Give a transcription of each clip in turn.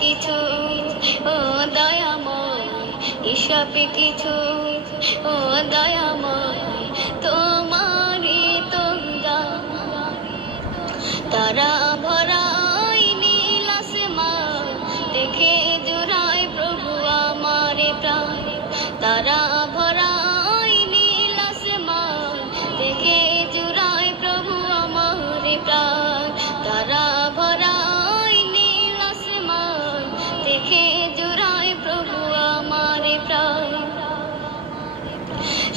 কিছু ও দয়াময়, এসব কিছু ও দয়াময়, তোমারই তো দান। তারা ভরা নীল আসমান দেখে জুড়ায় প্রভু আমার প্রাণ। তারা ভরা নীল আসমান দেখে জুড়ায় প্রভু আমার প্রাণ। তারা ভরা নীল আসমান দেখে জুড়ায় প্রভু আমার প্রাণ।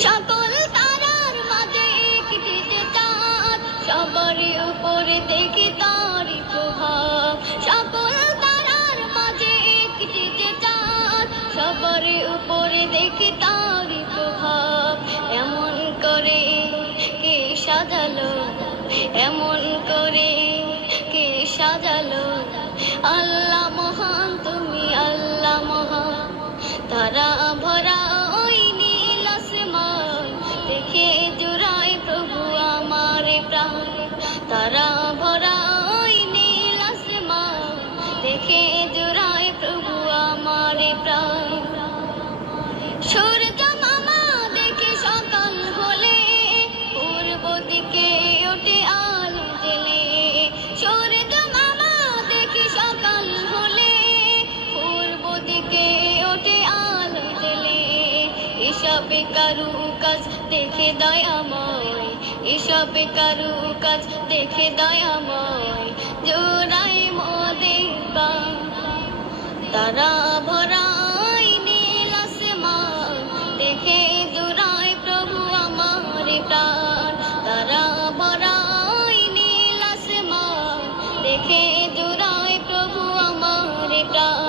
সকল তারার মাঝে একটি যে চাঁদ, সবার উপরে দেখি তারই প্রভাব। সকল তারার মাঝে একটি যে চাঁদ, সবার উপরে দেখি তারই প্রভাব। এমন করে কে সাজালো, এমন করে কে সাজালো, আল্লাহ মহান, তুমি আল্লাহ মহান। তারা ভরা ওই নীল আসমান দেখে জুড়ায় প্রভু আমার প্রাণ। তারা ভরা ওই নীল আসমান দেখে জুড়ায় প্রভু আমার প্রাণ। সূর্য মামা দেখে সকাল হলে পূর্ব দিকে ওঠে আলো জেলে। সূর্য মামা দেখে সকাল হলে পূর্ব দিকে ওঠে আলো জেলে। এসব কারু কাজ দেখে দয়াময়, এসব কারু কাজ দেখে দয়াময়, জোড়ায় মোদের প্রাণ। তারা ভরা নীল আসমান দেখে জুড়ায় প্রভু আমার প্রাণ। তারা ভরা নীল আসমান দেখে জুড়ায় প্রভু আমার প্রাণ।